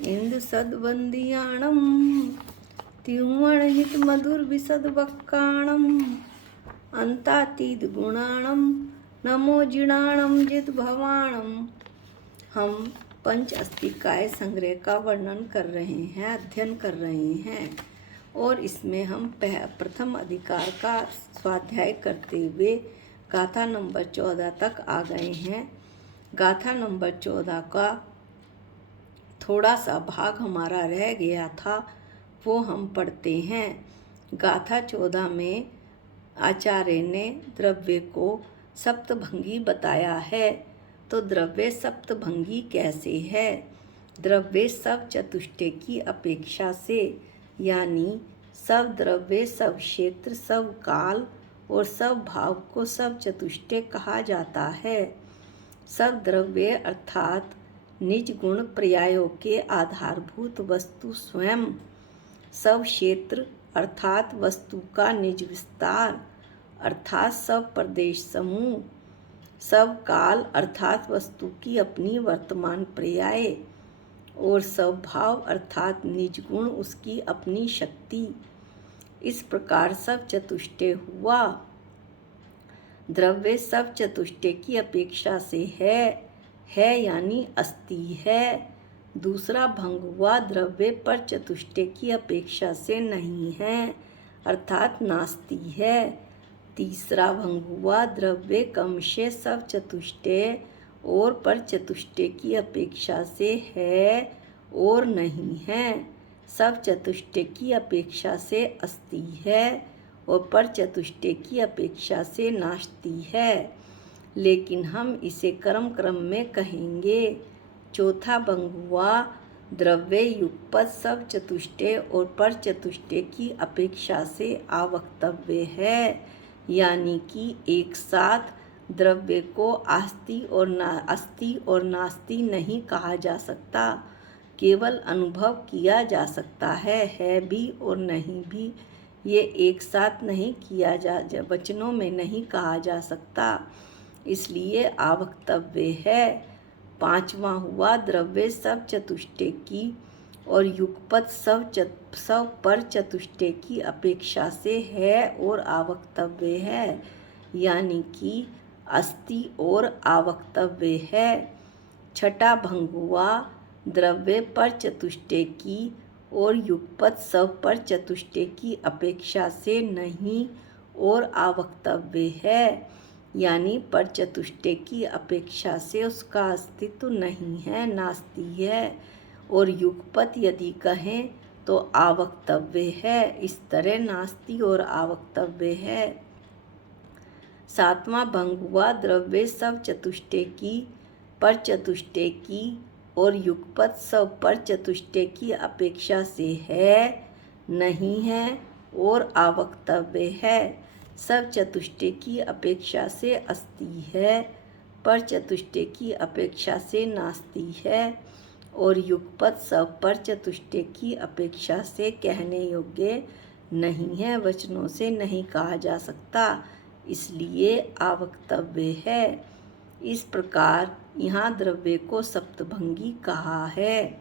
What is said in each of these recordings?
इंदु सद्वंदियाणम त्युवण हित मधुर विशद वक्काणम अंतातीत गुणाणम नमो जिणाणम जित भवाणम। हम पंच अस्तिकाय संग्रह का वर्णन कर रहे हैं, अध्ययन कर रहे हैं और इसमें हम प्रथम अधिकार का स्वाध्याय करते हुए गाथा नंबर 14 तक आ गए हैं। गाथा नंबर 14 का थोड़ा सा भाग हमारा रह गया था, वो हम पढ़ते हैं। गाथा 14 में आचार्य ने द्रव्य को सप्तभंगी बताया है। तो द्रव्य सप्तभंगी कैसे है? द्रव्य सब चतुष्टय की अपेक्षा से, यानी सब द्रव्य, सब क्षेत्र, सब काल और सब भाव को सब चतुष्टय कहा जाता है। सब द्रव्य अर्थात निज गुण पर्यायों के आधारभूत वस्तु स्वयं, सब क्षेत्र अर्थात वस्तु का निज विस्तार अर्थात सब प्रदेश समूह, सब काल अर्थात वस्तु की अपनी वर्तमान पर्याय और सब भाव अर्थात निज गुण उसकी अपनी शक्ति। इस प्रकार सब चतुष्टय हुआ। द्रव्य सब चतुष्टय की अपेक्षा से है यानी अस्ति है। दूसरा भंग हुआ, द्रव्य पर चतुष्टय की अपेक्षा से नहीं है अर्थात नास्ति है। तीसरा भंग हुआ, द्रव्य क्रमशः सब चतुष्टय और पर चतुष्टय की अपेक्षा से है और नहीं है। सब चतुष्टय की अपेक्षा से अस्ति है और पर चतुष्टय की अपेक्षा से नास्ति है, लेकिन हम इसे क्रम में कहेंगे। चौथा भंग हुआ, द्रव्य युगपत सब चतुष्टय और पर चतुष्टय की अपेक्षा से अवक्तव्य है, यानी कि एक साथ द्रव्य को अस्ति और नास्ति नहीं कहा जा सकता, केवल अनुभव किया जा सकता है भी और नहीं भी। ये एक साथ नहीं किया जा वचनों में नहीं कहा जा सकता, इसलिए अवक्तव्य है। पांचवा हुआ, द्रव्य सब चतुष्टय की और युगपत सब पर चतुष्टय की अपेक्षा से है और अवक्तव्य है, यानी कि अस्ति और अवक्तव्य है। छठा भंग हुआ, द्रव्य पर चतुष्टय की और युगपत सब पर चतुष्टय की अपेक्षा से नहीं और अवक्तव्य है, यानी पर चतुष्टय की अपेक्षा से उसका अस्तित्व नहीं है, नास्ति है, और युगपत यदि कहें तो अवक्तव्य है। इस तरह नास्ति और अवक्तव्य है। सातवां भंग हुआ, द्रव्य सब चतुष्टय की, पर चतुष्टय की और युगपत सब पर चतुष्टय की अपेक्षा से है, नहीं है और अवक्तव्य है। सब चतुष्टय की अपेक्षा से अस्ति है, पर चतुष्टय की अपेक्षा से नास्ति है और युगपत सब पर चतुष्टय की अपेक्षा से कहने योग्य नहीं है, वचनों से नहीं कहा जा सकता, इसलिए अवक्तव्य है। इस प्रकार यहाँ द्रव्य को सप्तभंगी कहा है।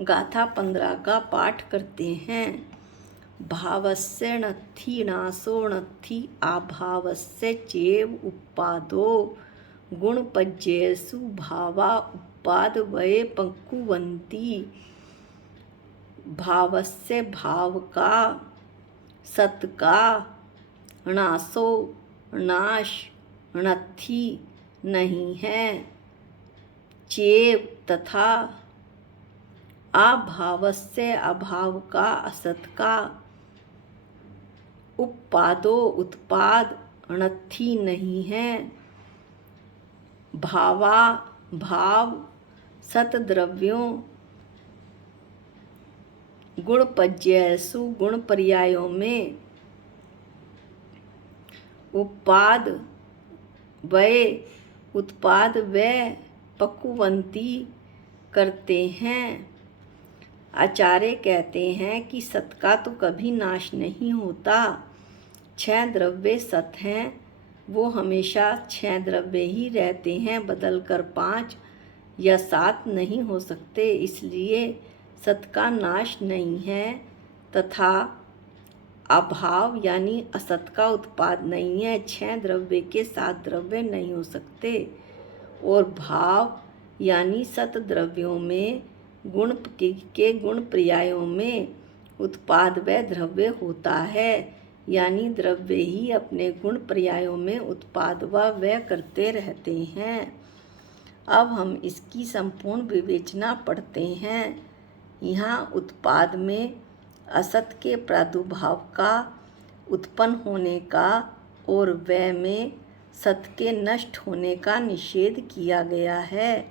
गाथा 15 का पाठ करते हैं। भावस्य नत्थि नाशो नत्थि अभावस्य चेव उपादो गुणपज्येषु भावा उपादवये पंकुवन्ति। भावस्य भाव का, सत का, नाशो नाश, नत्थि नहीं है, चेव तथा, अभावस्य अभाव का, असत का, उपादो उत्पाद, नत्थि नहीं है, भावा भाव, सत द्रव्यों, गुणपज्येषु गुण पर्यायों में, उपाद वय उत्पाद व पकुवंती करते हैं। आचार्य कहते हैं कि सत का तो कभी नाश नहीं होता। 6 द्रव्य सत हैं, वो हमेशा 6 द्रव्य ही रहते हैं, बदल कर 5, या साथ नहीं हो सकते, इसलिए सत का नाश नहीं है, तथा अभाव यानी असत का उत्पाद नहीं है। 6 द्रव्य के 7 द्रव्य नहीं हो सकते। और भाव यानी सत द्रव्यों में गुण के गुण पर्यायों में उत्पाद व द्रव्य होता है, यानी द्रव्य ही अपने गुण पर्यायों में उत्पाद व व्यय करते रहते हैं। अब हम इसकी संपूर्ण विवेचना पढ़ते हैं। यहाँ उत्पाद में असत के प्रादुर्भाव का, उत्पन्न होने का और व्यय में सत के नष्ट होने का निषेध किया गया है।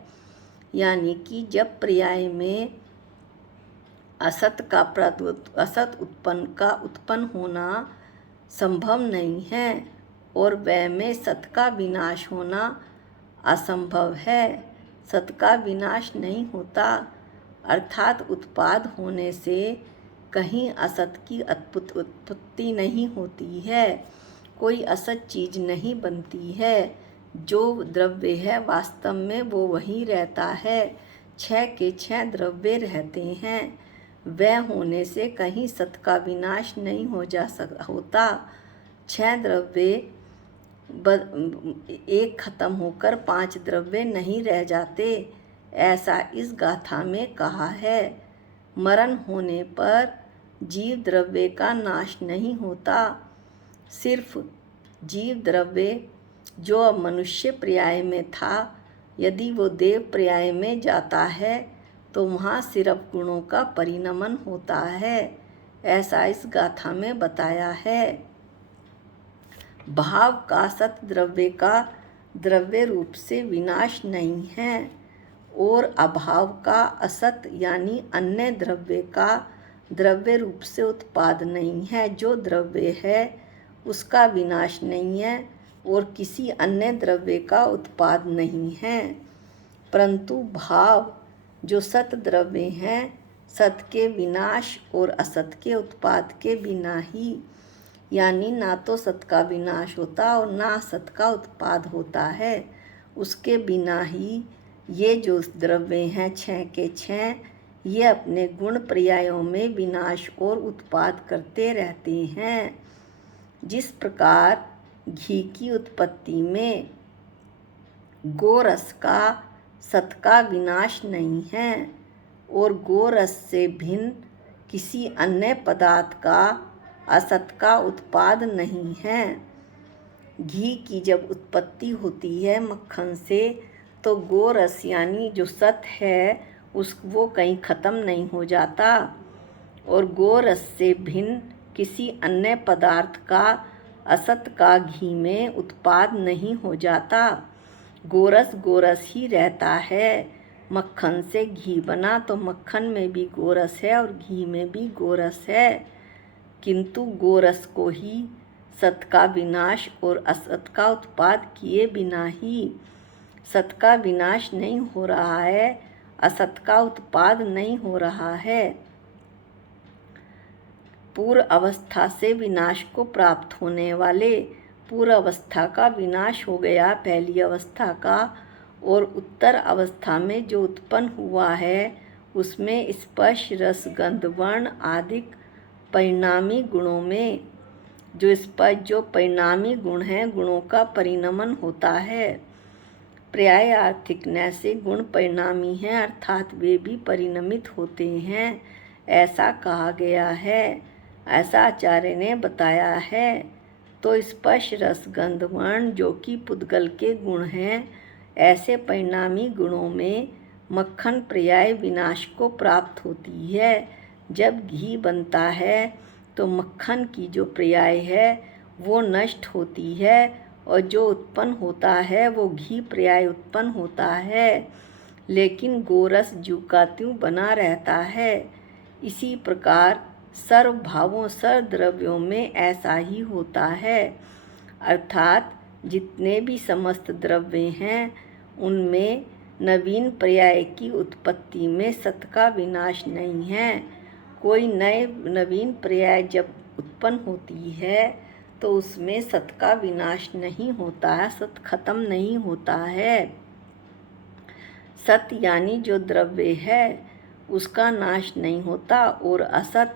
यानी कि जब पर्याय में असत उत्पन्न होना संभव नहीं है और व्यय में सत का विनाश होना असंभव है। सत का विनाश नहीं होता, अर्थात उत्पाद होने से कहीं असत की उत्पत्ति नहीं होती है, कोई असत चीज नहीं बनती है। जो द्रव्य है वास्तव में वो वहीं रहता है। 6 के 6 द्रव्य रहते हैं। वह होने से कहीं सत का विनाश नहीं होता। 6 द्रव्य एक खत्म होकर 5 द्रव्य नहीं रह जाते, ऐसा इस गाथा में कहा है। मरण होने पर जीव द्रव्य का नाश नहीं होता, सिर्फ जीव द्रव्य जो अब मनुष्य पर्याय में था, यदि वो देव पर्याय में जाता है तो वहाँ सिर्फ गुणों का परिणमन होता है, ऐसा इस गाथा में बताया है। भाव का सत द्रव्य का द्रव्य रूप से विनाश नहीं है और अभाव का असत यानी अन्य द्रव्य का द्रव्य रूप से उत्पाद नहीं है। जो द्रव्य है उसका विनाश नहीं है और किसी अन्य द्रव्य का उत्पाद नहीं है, परंतु भाव जो सत द्रव्य हैं, सत के विनाश और असत के उत्पाद के बिना ही, यानी ना तो सत का विनाश होता और ना असत का उत्पाद होता है, उसके बिना ही ये जो द्रव्य हैं 6 के 6, ये अपने गुण पर्यायों में विनाश और उत्पाद करते रहते हैं। जिस प्रकार घी की उत्पत्ति में गोरस का सत का विनाश नहीं है और गोरस से भिन्न किसी अन्य पदार्थ का असत का उत्पाद नहीं है। घी की जब उत्पत्ति होती है मक्खन से, तो गोरस यानी जो सत है वो कहीं ख़त्म नहीं हो जाता और गोरस से भिन्न किसी अन्य पदार्थ का असत का घी में उत्पाद नहीं हो जाता। गोरस गोरस ही रहता है। मक्खन से घी बना तो मक्खन में भी गोरस है और घी में भी गोरस है, किंतु गोरस को ही सत का विनाश और असत का उत्पाद किए बिना ही सत का विनाश नहीं हो रहा है, असत का उत्पाद नहीं हो रहा है। पूर्व अवस्था से विनाश को प्राप्त होने वाले पूर्व अवस्था का विनाश हो गया पहली अवस्था का, और उत्तर अवस्था में जो उत्पन्न हुआ है उसमें स्पर्श रस गंध वर्ण आदि परिणामी गुणों में जो परिणामी गुण हैं, गुणों का परिणमन होता है। पर्याय आर्थिक न से गुण परिणामी हैं, अर्थात वे भी परिणमित होते हैं, ऐसा कहा गया है, ऐसा आचार्य ने बताया है। तो स्पर्श रस गंध वर्ण जो कि पुद्गल के गुण हैं, ऐसे परिणामी गुणों में मक्खन पर्याय विनाश को प्राप्त होती है। जब घी बनता है तो मक्खन की जो पर्याय है वो नष्ट होती है और जो उत्पन्न होता है वो घी पर्याय उत्पन्न होता है, लेकिन गोरस ज्यों का त्यों बना रहता है। इसी प्रकार सर्व भावों सर्व द्रव्यों में ऐसा ही होता है, अर्थात जितने भी समस्त द्रव्य हैं उनमें नवीन पर्याय की उत्पत्ति में सत का विनाश नहीं है। कोई नवीन पर्याय जब उत्पन्न होती है तो उसमें सत का विनाश नहीं होता है, सत खत्म नहीं होता है। सत यानी जो द्रव्य है उसका नाश नहीं होता, और असत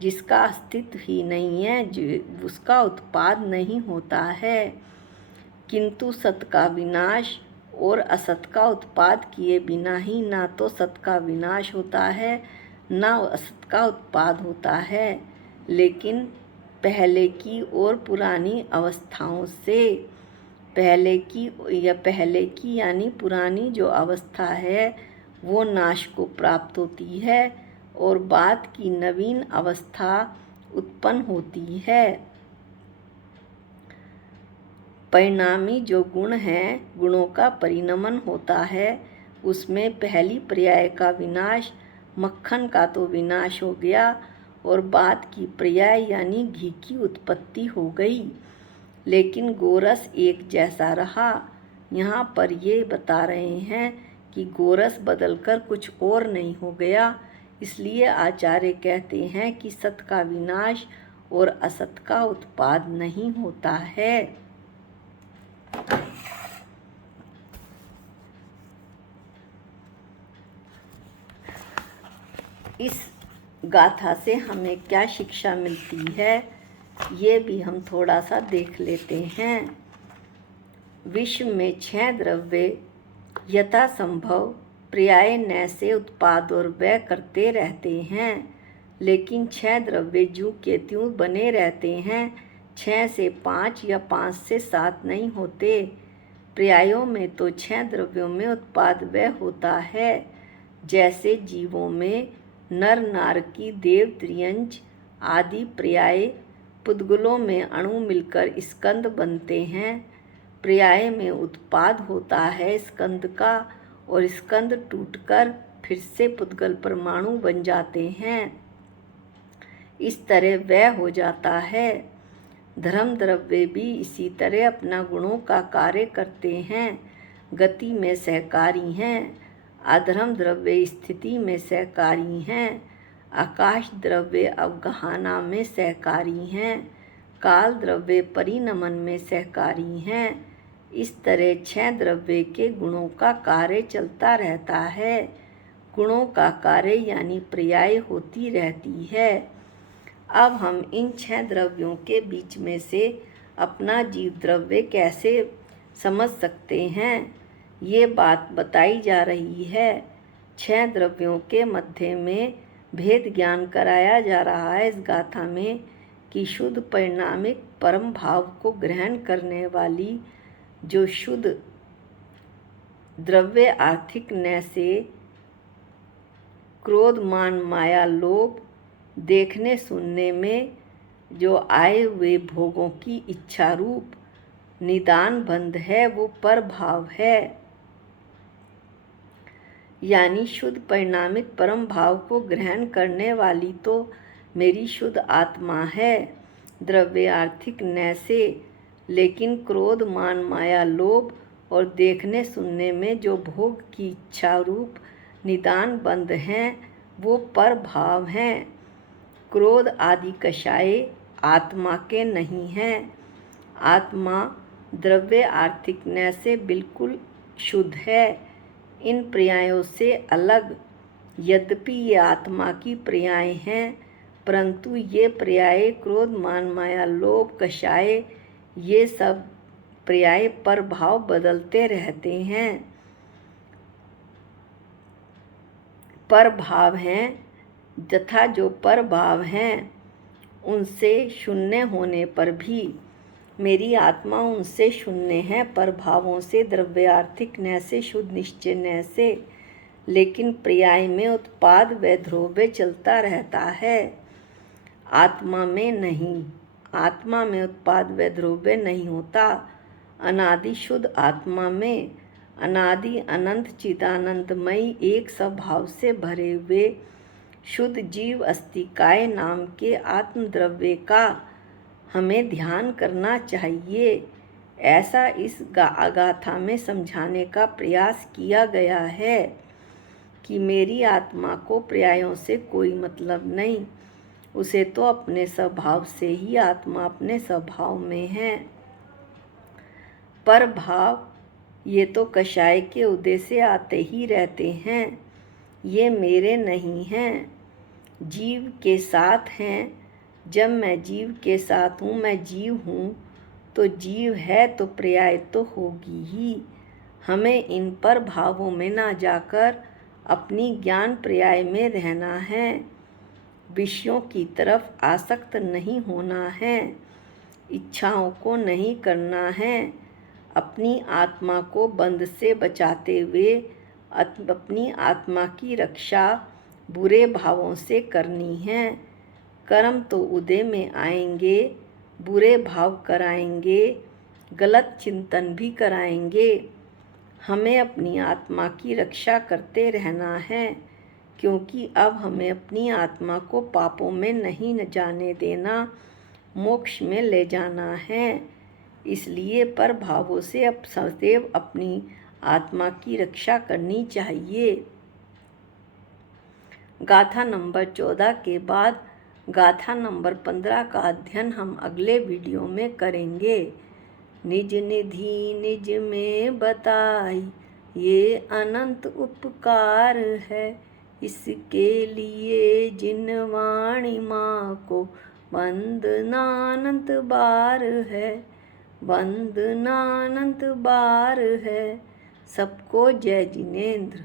जिसका अस्तित्व ही नहीं है, जो उसका उत्पाद नहीं होता है। किंतु सत का विनाश और असत का उत्पाद किए बिना ही ना तो सत का विनाश होता है ना असत का उत्पाद होता है, लेकिन पहले की और पुरानी अवस्थाओं से, पहले की यानी पुरानी जो अवस्था है वो नाश को प्राप्त होती है और बाद की नवीन अवस्था उत्पन्न होती है। परिणामी जो गुण हैं, गुणों का परिणमन होता है, उसमें पहली पर्याय का विनाश, मक्खन का तो विनाश हो गया और बाद की पर्याय यानी घी की उत्पत्ति हो गई, लेकिन गोरस एक जैसा रहा। यहाँ पर ये बता रहे हैं कि गोरस बदलकर कुछ और नहीं हो गया, इसलिए आचार्य कहते हैं कि सत का विनाश और असत का उत्पाद नहीं होता है। इस गाथा से हमें क्या शिक्षा मिलती है, ये भी हम थोड़ा सा देख लेते हैं। विश्व में 6 द्रव्य यथासंभव पर्याय न से उत्पाद और व्यय करते रहते हैं, लेकिन 6 द्रव्य ज्यों के त्यों बने रहते हैं, 6 से 5 या 5 से 7 नहीं होते। पर्यायों में तो 6 द्रव्यों में उत्पाद व्यय होता है, जैसे जीवों में नर नारकी देव त्रियंच आदि पर्याय, पुद्गलों में अणु मिलकर स्कंद बनते हैं। पर्याय में उत्पाद होता है स्कंद का, और स्कंद टूटकर फिर से पुद्गल परमाणु बन जाते हैं। इस तरह व्यय हो जाता है। धर्म द्रव्य भी इसी तरह अपना गुणों का कार्य करते हैं, गति में सहकारी हैं। अधर्म द्रव्य स्थिति में सहकारी हैं। आकाश द्रव्य अवगाहना में सहकारी हैं। काल द्रव्य परिणमन में सहकारी हैं। इस तरह 6 द्रव्य के गुणों का कार्य चलता रहता है। गुणों का कार्य यानी पर्याय होती रहती है। अब हम इन 6 द्रव्यों के बीच में से अपना जीव द्रव्य कैसे समझ सकते हैं, ये बात बताई जा रही है। 6 द्रव्यों के मध्य में भेद ज्ञान कराया जा रहा है इस गाथा में, कि शुद्ध परिणामिक परम भाव को ग्रहण करने वाली जो शुद्ध द्रव्य आर्थिक न से क्रोध मान माया लोभ, देखने सुनने में जो आए हुए भोगों की इच्छा रूप निदान बंध है, वो पर भाव है। यानी शुद्ध परिणामिक परम भाव को ग्रहण करने वाली तो मेरी शुद्ध आत्मा है, द्रव्य आर्थिक न से, लेकिन क्रोध मान माया लोभ और देखने सुनने में जो भोग की इच्छा रूप निदान बंध हैं, वो पर भाव हैं। क्रोध आदि कषाय आत्मा के नहीं हैं। आत्मा द्रव्य आर्थिक न से बिल्कुल शुद्ध है, इन पर्यायों से अलग। यद्यपि ये आत्मा की पर्याय हैं, परंतु ये पर्याय क्रोध मान माया लोभ कषाय ये सब पर्याय पर भाव बदलते रहते हैं। पर भाव हैं तथा जो पर भाव हैं उनसे शून्य होने पर भी मेरी आत्मा उनसे शून्य है, पर भावों से द्रव्य आर्थिक न से शुद्ध निश्चय न से, लेकिन पर्याय में उत्पाद व ध्रुव्य चलता रहता है, आत्मा में नहीं। आत्मा में उत्पाद व ध्रुव्य नहीं होता। अनादि शुद्ध आत्मा में अनादि अनंत चिदानंदमयी एक स्वभाव से भरे हुए शुद्ध जीव अस्तिकाय नाम के आत्मद्रव्य का हमें ध्यान करना चाहिए। ऐसा इस गाथा में समझाने का प्रयास किया गया है कि मेरी आत्मा को पर्यायों से कोई मतलब नहीं, उसे तो अपने स्वभाव से ही आत्मा अपने स्वभाव में है। पर भाव ये तो कषाय के उदय से आते ही रहते हैं, ये मेरे नहीं हैं, जीव के साथ हैं। जब मैं जीव के साथ हूँ, मैं जीव हूँ, तो जीव है तो पर्याय तो होगी ही। हमें इन पर भावों में ना जाकर अपनी ज्ञान पर्याय में रहना है। विषयों की तरफ आसक्त नहीं होना है, इच्छाओं को नहीं करना है। अपनी आत्मा को बंध से बचाते हुए अपनी आत्मा की रक्षा बुरे भावों से करनी है। कर्म तो उदय में आएंगे, बुरे भाव कराएंगे, गलत चिंतन भी कराएंगे। हमें अपनी आत्मा की रक्षा करते रहना है, क्योंकि अब हमें अपनी आत्मा को पापों में नहीं जाने देना, मोक्ष में ले जाना है। इसलिए पर भावों से अब सदैव अपनी आत्मा की रक्षा करनी चाहिए। गाथा नंबर 14 के बाद गाथा नंबर 15 का अध्ययन हम अगले वीडियो में करेंगे। निज निधि निज में बताई, ये अनंत उपकार है। इसके लिए जिन वाणी माँ को वंदनानंत बार है, वंदनानंत बार है। सबको जय जिनेंद्र।